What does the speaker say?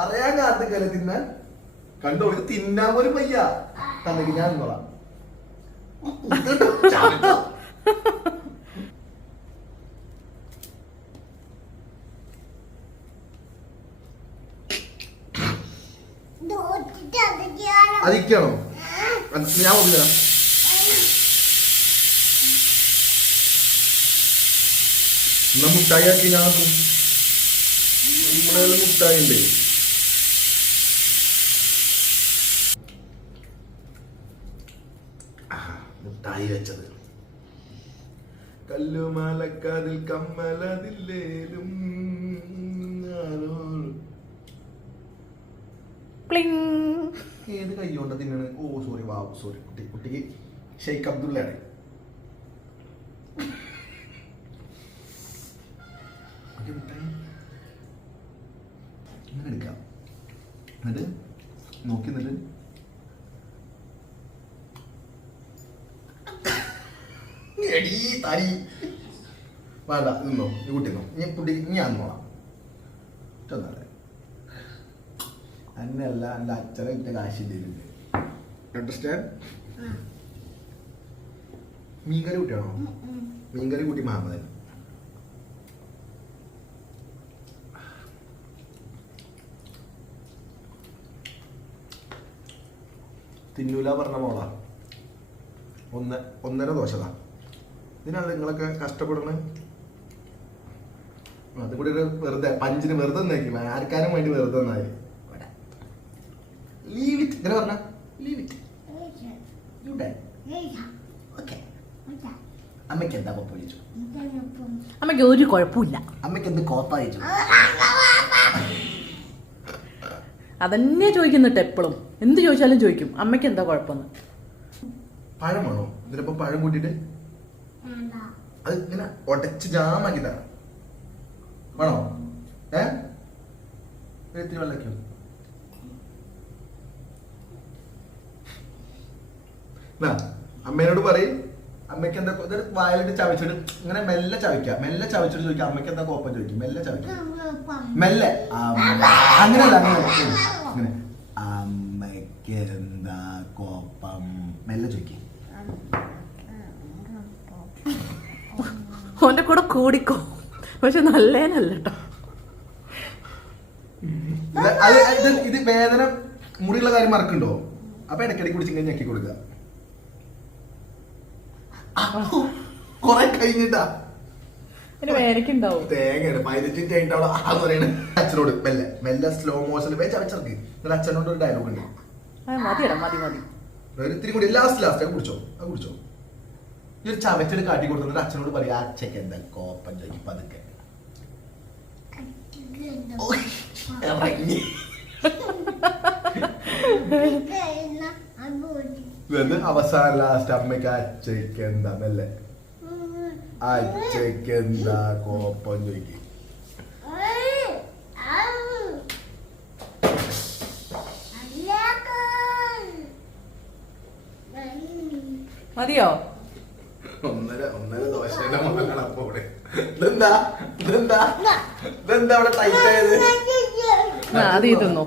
അറിയാലോ തിന്നാൻ. കണ്ടോ ഇത് തിന്നാൻ പോലും വയ്യ. തന്നെ ഞാൻ. അതിക്കാണോ ഞാൻ ഒന്നില്ല മുട്ടായി ആക്കി ഞാൻ നമ്മുടെ മുട്ടായി ഉണ്ട്. മുട്ടായി വെച്ചത് കല്ലുമാലക്കാതിൽ കമ്മലതില്ലേലും ഏത് കൈ കൊണ്ട് തിന്നാണ്? ഓ സോറി വാ സോറി കുട്ടി കുട്ടിക്ക് ഷെയ്ഖ് അബ്ദുള്ളയാണ് ഇങ്ങനെ എടുക്കാം. എന്നിട്ട് നോക്കി എന്നിട്ട് എടീ തരി വേണ്ട നിന്നോ ഈ കുട്ടി നിന്നോ. ഞാൻ കുട്ടി ഇനി അന്നോളാം ചെന്നാലേ അന്നല്ല എന്റെ അച്ഛനെ ഇട്ട കാശില്ലുണ്ട് അണ്ടർസ്റ്റാൻഡ് മീൻകറി കുട്ടിയാണോ? മീൻകറി കുട്ടി മാമതൻ തിന്നൂല പറഞ്ഞ മോളാ. ഒന്ന് ഒന്നര ദോശതാ ഇതിനാണ് നിങ്ങളൊക്കെ കഷ്ടപ്പെടുന്നത്? അത് കൂടി ഒരു വെറുതെ പഞ്ചിന് വെറുതെ നയിക്കും ആർക്കാനും വേണ്ടി വെറുതെ നായി ലീവ് ഇറ്റ് ഇങ്ങനെ പറഞ്ഞ? Leave it you die okay അമ്മയ്ക്ക് എന്താ പപ്പ വിളിച്ചു അമ്മയ്ക്ക് ഒരു കുഴപ്പമില്ല. അമ്മയ്ക്ക് എന്ത് കോപ്പ അയച്ചു അതന്നെ ചോദിക്കുന്നുട്ട് എപ്പോഴും എന്ത് ചോദിച്ചാലും ചോദിക്കും. അമ്മയ്ക്ക് എന്താ കുഴപ്പമെന്ന് പഴമാണോ ഇതിലപ്പോ പഴം കൂട്ടിയിട്ട് അത് ഇങ്ങനെ ഒടച്ച് ജാമാക്കി തരാം വേണോ? ഏ? വെള്ളക്കോ അമ്മേനോട് പറയും അമ്മയ്ക്ക് എന്താ ഇതൊരു വായിലിട്ട് ചവച്ചിട്ട് ഇങ്ങനെ മെല്ലെ ചവയ്ക്കുക മെല്ലെ ചവച്ചിട്ട് ചോദിക്കാം അമ്മയ്ക്ക് എന്താ കോപ്പം ചോദിക്കും? മെല്ലെ ചവയ്ക്ക. മെല്ലെ. അങ്ങനെയല്ല അങ്ങനെ അങ്ങനെ അമ്മയ്ക്ക് എന്താ കോപ്പം? മെല്ലെ ചോദിക്കും. ഓന്റെ കൂടെ കൂടിക്കോ. പക്ഷെ നല്ലേനല്ല കേട്ടോ ഇത് ഇത് ഇത് വേദന മുറിയുള്ള കാര്യം മറക്കുണ്ടോ അപ്പൊ ഇടയ്ക്കിടയ്ക്ക് കുടിച്ചു ഇങ്ങനെ ഞെക്കി കൊടുക്കുക. കൊറേ കഴിഞ്ഞിട്ടാ. ഒരു വേനയ്ക്കുണ്ടാവും തേങ്ങയാണ് പതിനഞ്ച് മിനിറ്റ് കഴിഞ്ഞിട്ട് അവിടെ ആന്ന് പറയണേ അച്ഛനോട് മെല്ലെ മെല്ലെ സ്ലോ മോഷനിൽ എന്നിട്ട് അച്ഛനോട് ഒരു ഡയലോഗ് ഉണ്ട് കൂടി ലാസ്റ്റ് ലാസ്റ്റ് കുടിച്ചോ അത് കുടിച്ചോ. ഈ ഒരു ചവച്ചെട് കാട്ടി കൊടുത്തിട്ട് അച്ഛനോട് പറയാ അച്ഛക്ക് എന്താ കോപ്പൻ ചോദിക്കും പതുക്കെ. അവസാന ലാസ്റ്റ് അമ്മയ്ക്ക് അച്ഛക്ക് എന്താന്നല്ലേ മെല്ലെ? അച്ഛക്ക് എന്താ കോപ്പം ചോദിക്കും. മതിയോ? ഒന്നര ഒന്നര ദോശയുടെ അപ്പൊ ഇവിടെ. ഇതെന്താ? ഇതെന്താ? ഇതെന്താ? അവിടെ ടൈറ്റ് ആയത്? അത് തിന്നോ.